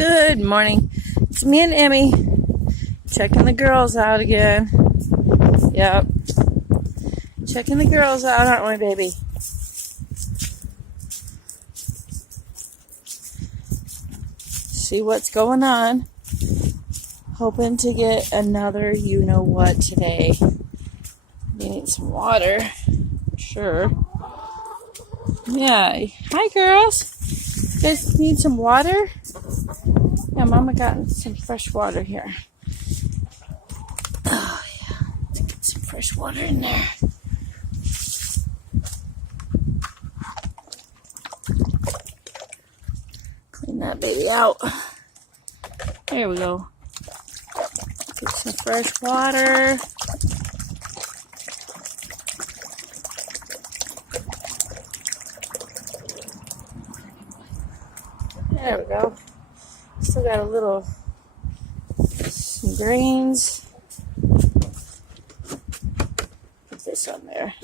Good morning. It's me and Emmy checking the girls out again. Yep. Checking the girls out, aren't we, baby? See what's going on. Hoping to get another you-know-what today. Need some water. Sure. Yeah. Hi, girls. You guys need some water? Yeah, Mama got some fresh water here. Oh, yeah. Let's get some fresh water in there. Clean that baby out. There we go. Get some fresh water. There we go. Still got a little, some grains. Put this on there.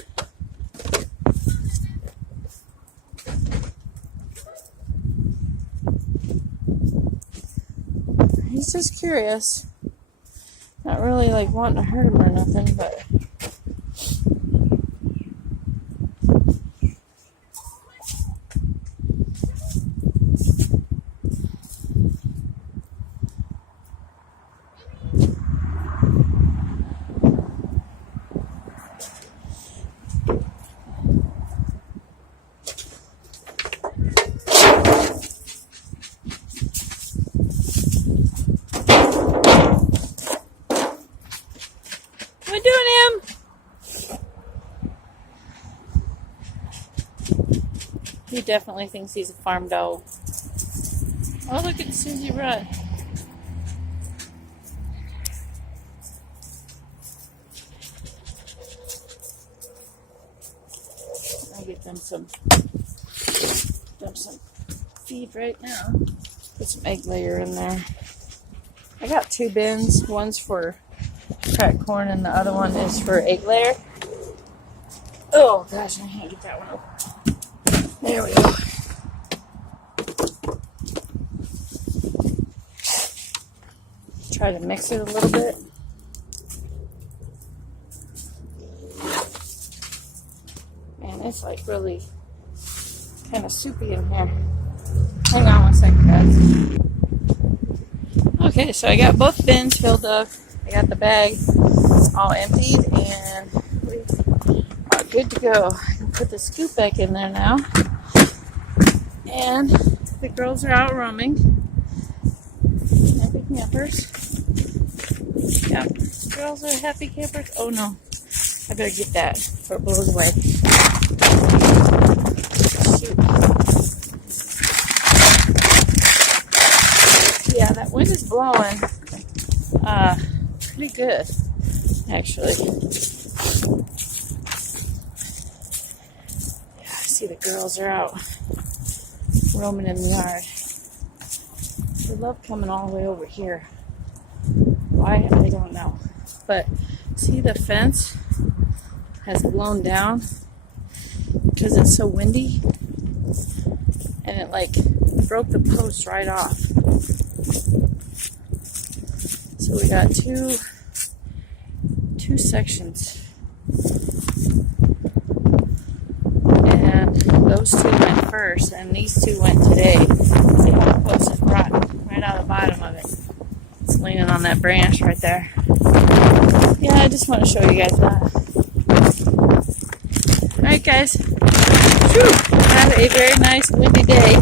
He's just curious. Not really like wanting to hurt him or nothing, but we're doing him. He definitely thinks he's a farm dog. Oh, look at Susie run. I'll get them some feed right now. Put some egg layer in there. I got 2 bins. One's for cracked corn and the other one is for egg layer. Oh gosh, I can't get that one open. There we go. Try to mix it a little bit. Man, it's like really kind of soupy in here. Hang on one second, guys. Okay, so I got both bins filled up. I got the bag all emptied and we are good to go. I can put the scoop back in there now. And the girls are out roaming. Happy campers. Yep, girls are happy campers. Oh no, I better get that before it blows away. Shoot. Yeah, that wind is blowing. Pretty good, actually. Yeah, I see the girls are out roaming in the yard. They love coming all the way over here. Why? I don't know. But see, the fence has blown down because it's so windy, and it like broke the post right off. So we got two sections, and those 2 went first, and these 2 went today. See how the post is rotten right out of the bottom of it. It's leaning on that branch right there. Yeah, I just want to show you guys that. Alright guys, have a very nice windy day.